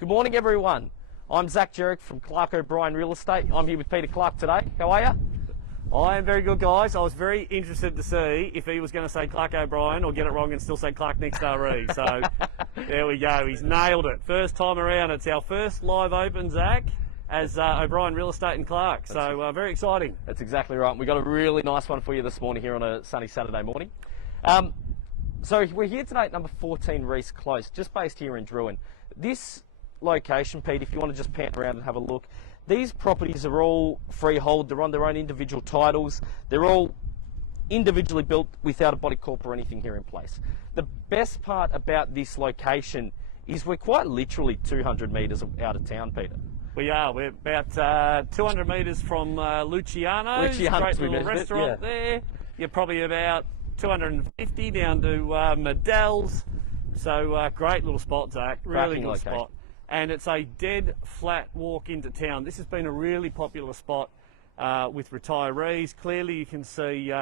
Good morning, everyone. I'm Jeric from Clark O'Brien Real Estate. I'm here with Peter Clark today. How are you? I am very good, guys. I was very interested to see if he was going to say Clark O'Brien or get it wrong and still say Clark next to Rees. So there we go. He's nailed it. First time around. It's our first live open, Zach, as O'Brien Real Estate in Clark. So very exciting. That's exactly right. We've got a really nice one for you this morning here on a sunny Saturday morning. So we're here today at number 14 Rees Close, just based here in Drouin. This location, Pete, if you want to just pan around and have a look, these properties are all freehold. They're on their own individual titles. They're all individually built without a body corp or anything here in place. The best part about this location is we're quite literally 200 metres out of town, Peter. We are. We're about 200 metres from Luciano's, great little restaurant there. You're probably about 250 down to Medell's. So great little spot, Zach. Really good spot. And it's a dead flat walk into town. This has been a really popular spot with retirees. Clearly you can see,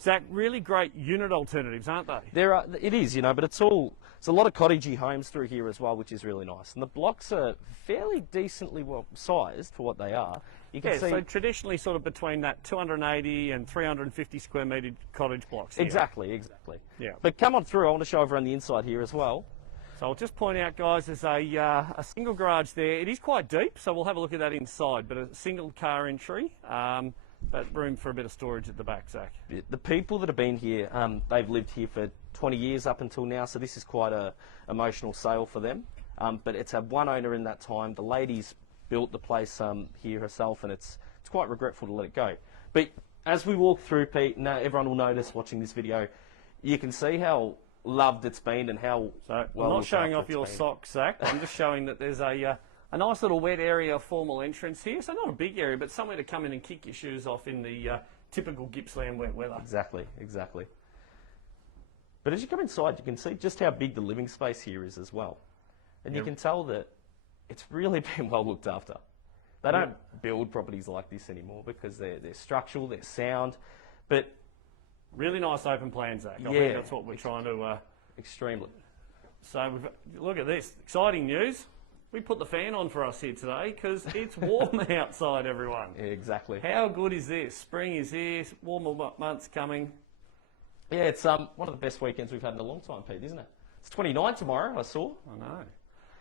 Zach, really great unit alternatives, aren't they? There are, it is, you know, but it's a lot of cottagey homes through here as well, which is really nice. And the blocks are fairly decently well sized for what they are. You can see, so traditionally sort of between that 280 and 350 square metre cottage blocks here. Exactly. Yeah. But come on through, I want to show over on the inside here as well. So I'll just point out, guys, there's a single garage there. It is quite deep, so we'll have a look at that inside, but a single car entry, but room for a bit of storage at the back, Zach. The people that have been here, they've lived here for 20 years up until now, so this is quite a emotional sale for them. But it's had one owner in that time. The lady's built the place here herself, and it's quite regretful to let it go. But as we walk through, Pete, now everyone will notice watching this video, you can see how loved it's been and how well. I'm not showing off your socks, Zach. I'm just showing that there's a nice little wet area, formal entrance here. So not a big area, but somewhere to come in and kick your shoes off in the typical Gippsland wet weather. Exactly. But as you come inside, you can see just how big the living space here is as well. And you can tell that it's really been well looked after. They don't build properties like this anymore because they're structural, they're sound, but really nice open plan, Zach. I think that's what we're trying to... Extremely. So look at this. Exciting news. We put the fan on for us here today because it's warm outside, everyone. Yeah, exactly. How good is this? Spring is here, warmer months coming. Yeah, it's one of the best weekends we've had in a long time, Pete, isn't it? It's 29 tomorrow, I saw. I know.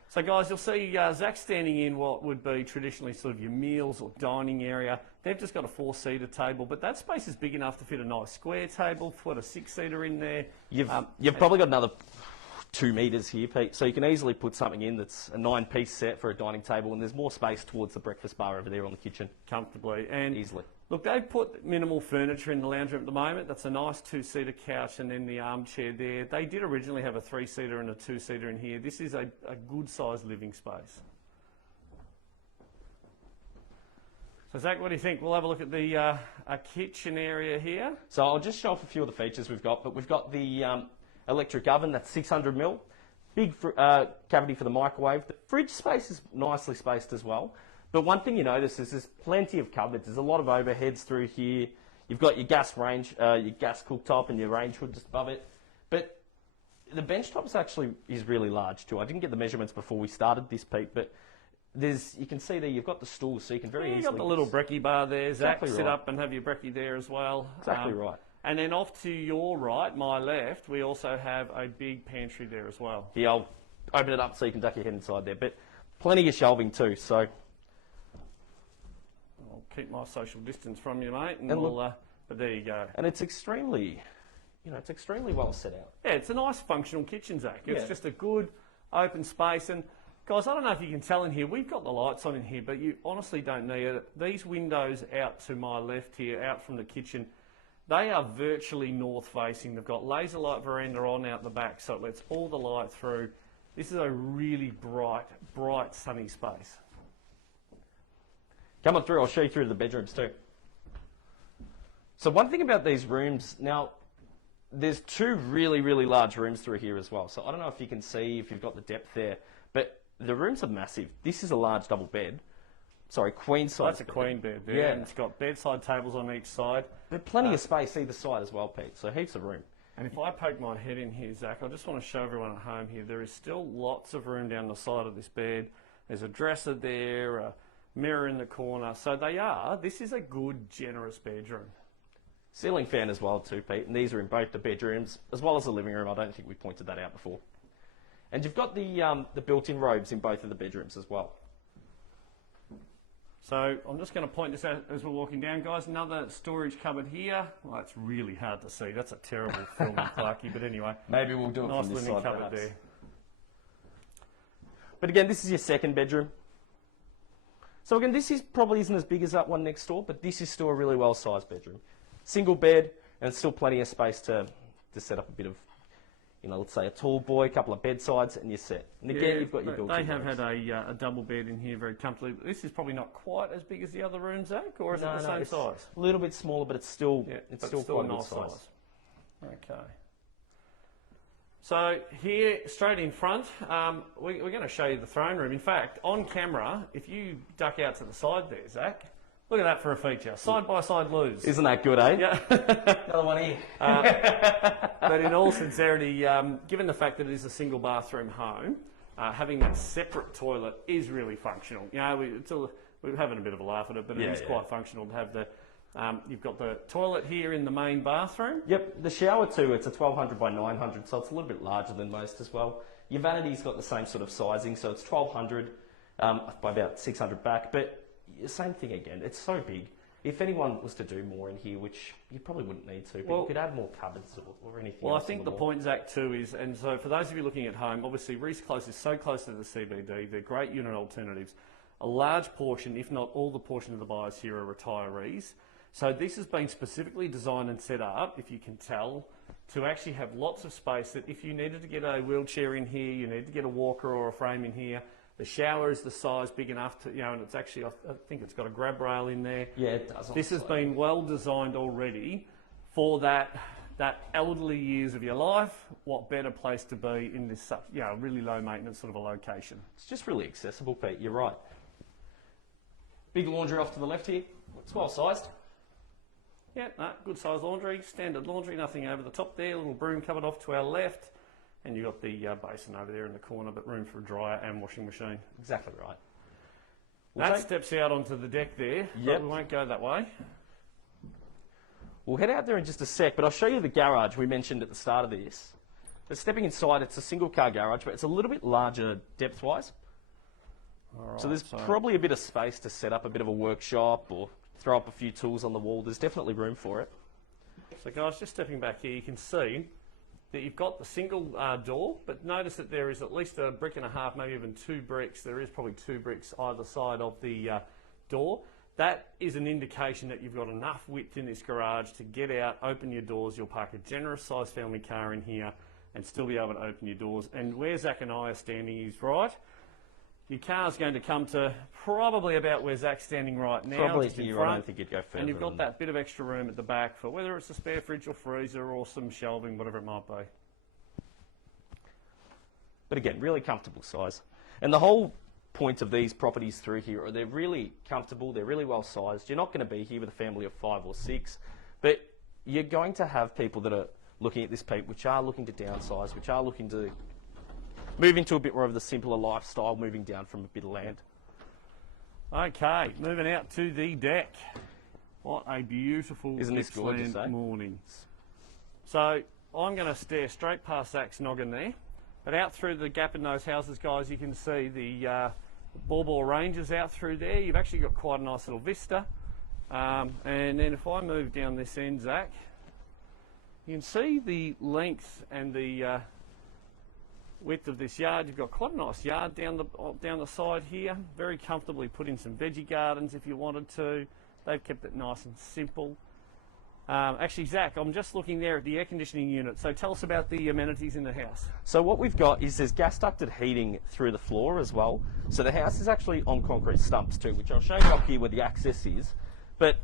So guys, you'll see Zach standing in what would be traditionally sort of your meals or dining area. They've just got a 4-seater table, but that space is big enough to fit a nice square table, put a 6-seater in there. You've probably got another 2 metres here, Pete, so you can easily put something in that's a 9-piece set for a dining table, and there's more space towards the breakfast bar over there on the kitchen. Comfortably. And easily. Look, they've put minimal furniture in the lounge room at the moment. That's a nice 2-seater couch and then the armchair there. They did originally have a 3-seater and a 2-seater in here. This is a good-sized living space. So, Zach, what do you think? We'll have a look at the kitchen area here. So I'll just show off a few of the features we've got, but we've got the electric oven, that's 600mm. Big cavity for the microwave. The fridge space is nicely spaced as well. But one thing you notice is there's plenty of cupboards. There's a lot of overheads through here. You've got your gas range, your gas cooktop and your range hood just above it. But the bench top is really large too. I didn't get the measurements before we started this, Pete, but you can see there you've got the stools, so you can very easily... You've got the little brekkie bar there, Zach. Exactly Sit up and have your brekkie there as well. Exactly right. And then off to your right, my left, we also have a big pantry there as well. Yeah, I'll open it up so you can duck your head inside there. But plenty of shelving too, so... I'll keep my social distance from you, mate, and we'll... but there you go. And it's extremely, it's extremely well set out. Yeah, it's a nice functional kitchen, Zach. It's just a good open space. And guys, I don't know if you can tell in here, we've got the lights on in here, but you honestly don't need it. These windows out to my left here, out from the kitchen, they are virtually north facing. They've got laser light veranda on out the back, so it lets all the light through. This is a really bright, sunny space. Come on through, I'll show you through the bedrooms too. So one thing about these rooms, now there's 2 really, really large rooms through here as well. So I don't know if you can see, if you've got the depth there, but the rooms are massive. This is a large double bed. Sorry, queen size. That's a queen bed there. Yeah. And it's got bedside tables on each side. There's plenty of space either side as well, Pete, so heaps of room. And if I poke my head in here, Zach, I just want to show everyone at home here, there is still lots of room down the side of this bed. There's a dresser there, a mirror in the corner. So this is a good, generous bedroom. Ceiling fan as well too, Pete, and these are in both the bedrooms as well as the living room. I don't think we pointed that out before. And you've got the built-in robes in both of the bedrooms as well. So I'm just going to point this out as we're walking down, guys. Another storage cupboard here. Well, it's really hard to see. That's a terrible film, Clarky, but anyway. Maybe we'll do it nice from this linen side, cupboard perhaps. there. But again, this is your second bedroom. So again, this probably isn't as big as that one next door, but this is still a really well-sized bedroom. Single bed, and still plenty of space to set up a bit of, let's say a tall boy, a couple of bedsides, and you're set. And again, you've got your built-in They have rooms. had a double bed in here very comfortably. This is probably not quite as big as the other rooms, Zach, or is it the same size? A little bit smaller, but it's still quite a good nice size. Okay. So here, straight in front, we're going to show you the throne room. In fact, on camera, if you duck out to the side there, Zach, look at that for a feature. Side-by-side loos. Isn't that good, eh? Yeah. Another one here. But in all sincerity, given the fact that it is a single bathroom home, having that separate toilet is really functional. We're having a bit of a laugh at it, but it is quite functional to have the... you've got the toilet here in the main bathroom. Yep, the shower too, it's a 1200 by 900, so it's a little bit larger than most as well. Your vanity's got the same sort of sizing, so it's 1200 by about 600 back, but same thing again, it's so big. If anyone was to do more in here, which you probably wouldn't need to, but you could add more cupboards or anything Well, else I think on the wall. point, Zach, too, is, and so for those of you looking at home, obviously Rees Close is so close to the CBD, they're great unit alternatives. A large portion, if not all the portion of the buyers here are retirees. So this has been specifically designed and set up, if you can tell, to actually have lots of space that if you needed to get a wheelchair in here, you need to get a walker or a frame in here, the shower is the size big enough to, and it's actually, I think it's got a grab rail in there. Yeah, it does. This has been well designed already for that elderly years of your life. What better place to be in this really low maintenance sort of a location? It's just really accessible, Pete, you're right. Big laundry off to the left here, it's well sized. Yeah, good size laundry, standard laundry, nothing over the top there, little broom cupboard off to our left. And you've got the basin over there in the corner, but room for a dryer and washing machine. Exactly right. That steps out onto the deck there, but we won't go that way. We'll head out there in just a sec, but I'll show you the garage we mentioned at the start of this. But stepping inside, it's a single car garage, but it's a little bit larger depth-wise. Right, so there's probably a bit of space to set up a bit of a workshop or throw up a few tools on the wall. There's definitely room for it. So guys, just stepping back here, you can see that you've got the single door, but notice that there is at least a brick and a half, maybe even 2 bricks. There is probably 2 bricks either side of the door. That is an indication that you've got enough width in this garage to get out, open your doors. You'll park a generous sized family car in here and still be able to open your doors. And where Zach and I are standing is right. Your car's going to come to probably about where Zach's standing right now. Probably just in here, front. I don't think you'd go further. And you've got that bit of extra room at the back for whether it's a spare fridge or freezer or some shelving, whatever it might be. But again, really comfortable size. And the whole point of these properties through here are they're really comfortable, they're really well sized. You're not going to be here with a family of 5 or 6, but you're going to have people that are looking at this, Pete, which are looking to downsize, which are looking to move into a bit more of the simpler lifestyle, moving down from a bit of land. Okay, moving out to the deck. What a beautiful Gippsland morning. So I'm going to stare straight past Zach's noggin there, but out through the gap in those houses, guys, you can see the Ball ranges out through there. You've actually got quite a nice little vista. And then if I move down this end, Zach, you can see the length and the width of this yard. You've got quite a nice yard down the side here. Very comfortably put in some veggie gardens if you wanted to. They've kept it nice and simple. Actually, Zach, I'm just looking there at the air conditioning unit. So tell us about the amenities in the house. So what we've got is there's gas ducted heating through the floor as well. So the house is actually on concrete stumps too, which I'll show you up here where the access is. But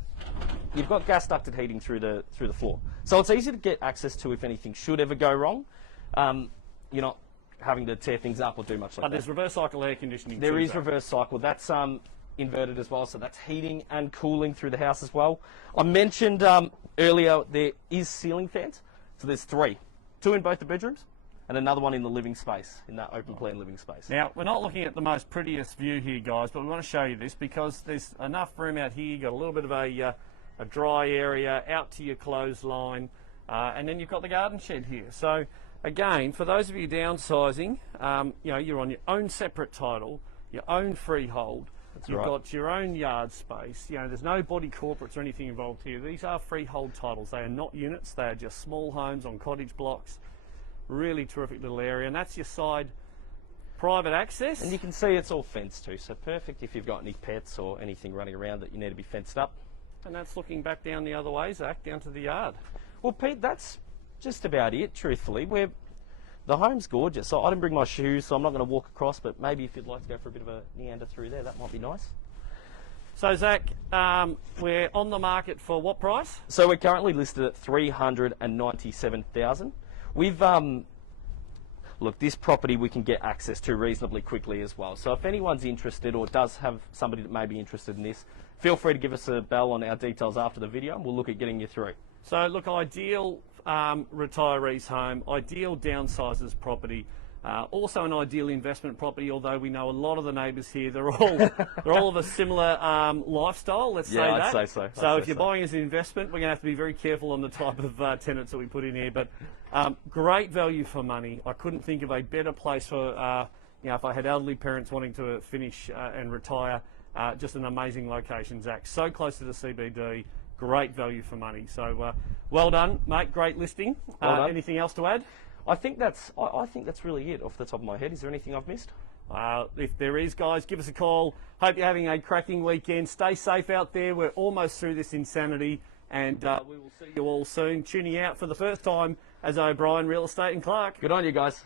you've got gas ducted heating through the floor. So it's easy to get access to if anything should ever go wrong. You're not having to tear things up or do much like that. There's reverse cycle air conditioning. There is reverse cycle. That's inverted as well, so that's heating and cooling through the house as well. I mentioned earlier there is ceiling fans, so there's 3. 2 in both the bedrooms, and another one in the living space, in that open plan living space. Now, we're not looking at the most prettiest view here, guys, but we want to show you this because there's enough room out here. You've got a little bit of a dry area out to your clothesline, and then you've got the garden shed here. So, again, for those of you downsizing, you're on your own separate title, your own freehold. You've got your own yard space. There's no body corporates or anything involved here. These are freehold titles. They are not units. They are just small homes on cottage blocks. Really terrific little area, and that's your side private access. And you can see it's all fenced too, so perfect if you've got any pets or anything running around that you need to be fenced up. And that's looking back down the other way, Zach, down to the yard. Well, Pete, that's just about it, truthfully. The home's gorgeous. So I didn't bring my shoes, so I'm not going to walk across, but maybe if you'd like to go for a bit of a meander through there, that might be nice. So, Zach, we're on the market for what price? So we're currently listed at $397,000. We've, look, this property we can get access to reasonably quickly as well. So if anyone's interested or does have somebody that may be interested in this, feel free to give us a bell on our details after the video and we'll look at getting you through. So look, ideal retirees home, ideal downsizers property, also an ideal investment property, although we know a lot of the neighbours here, they're all of a similar lifestyle, let's say that. Yeah, I'd say so. So if you're buying as an investment, we're going to have to be very careful on the type of tenants that we put in here. But great value for money. I couldn't think of a better place for, if I had elderly parents wanting to finish and retire, just an amazing location, Zach. So close to the CBD. Great value for money. So well done, mate. Great listing. Well done. Anything else to add? I think that's really it off the top of my head. Is there anything I've missed? If there is, guys, give us a call. Hope you're having a cracking weekend. Stay safe out there. We're almost through this insanity, and we will see you all soon. Tuning out for the first time as O'Brien Real Estate in Clark. Good on you guys.